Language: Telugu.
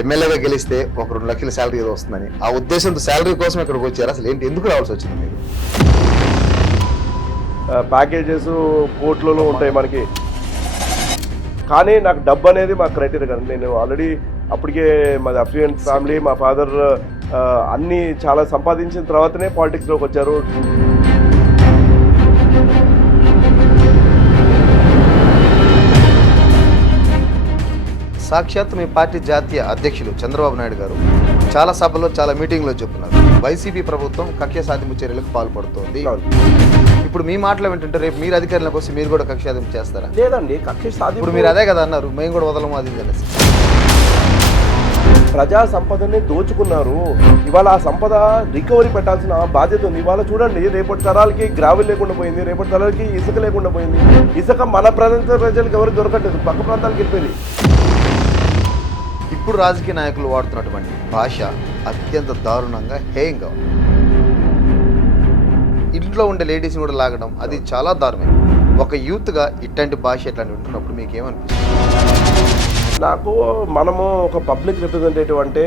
ఎమ్మెల్యేగా గెలిస్తే ఒక 2 లక్షల శాలరీ ఏదో వస్తుందని ఆ ఉద్దేశంతో శాలరీ కోసం ఇక్కడికి వచ్చారు. అసలు ఏంటి, ఎందుకు రావాల్సి వచ్చింది మీరు? ప్యాకేజెస్ కోట్లలో ఉంటాయి మనకి, కానీ నాకు డబ్బు అనేది మా క్రైటీరియా కాదు. నేను ఆల్రెడీ అప్పటికే మాది అఫ్లుయెంట్ ఫ్యామిలీ, మా ఫాదర్ అన్నీ చాలా సంపాదించిన తర్వాతనే పాలిటిక్స్లోకి వచ్చారు. సాక్షాత్ మీ పార్టీ జాతీయ అధ్యక్షులు చంద్రబాబు నాయుడు గారు చాలా సభలో చాలా మీటింగ్లో చెప్తున్నారు, వైసీపీ ప్రభుత్వం కక్ష సాధింపు చర్యలకు పాల్పడుతోంది. ఇప్పుడు మీ మాటలు ఏంటంటే రేపు మీరు అధికారంలోకి వస్తే మీరు కూడా కక్ష సాధింపు చేస్తారా? లేదండి, కక్ష సాధింపు ఇప్పుడు మీరు అదే కదా అన్నారు, మేము కూడా వదలము అది అనేసి. ప్రజా సంపదని దోచుకున్నారు. ఇవాళ ఆ సంపద రికవరీ పెట్టాల్సిన బాధ్యత ఉంది. ఇవాళ చూడండి, రేపటి తరాలకి గ్రావెల్ లేకుండా పోయింది, రేపటి తరాలకి ఇసుక లేకుండా పోయింది. ఇసుక మన ప్రజలకు ఎవరు దొరకట్లేదు, పక్క ప్రాంతాలకు వెళ్ళిపోయింది. ఇప్పుడు రాజకీయ నాయకులు వాడుతున్నటువంటి భాష అత్యంత దారుణంగా, హేయంగా ఉంది. ఇంట్లో ఉండే లేడీస్ని కూడా లాగడం అది చాలా దారుణం. ఒక యూత్గా ఇట్లాంటి భాష ఇట్లాంటి వింటున్నప్పుడు మీకు ఏమనిపిస్తుంది? నాకు మనము ఒక పబ్లిక్ రిప్రజెంటేటివ్ అంటే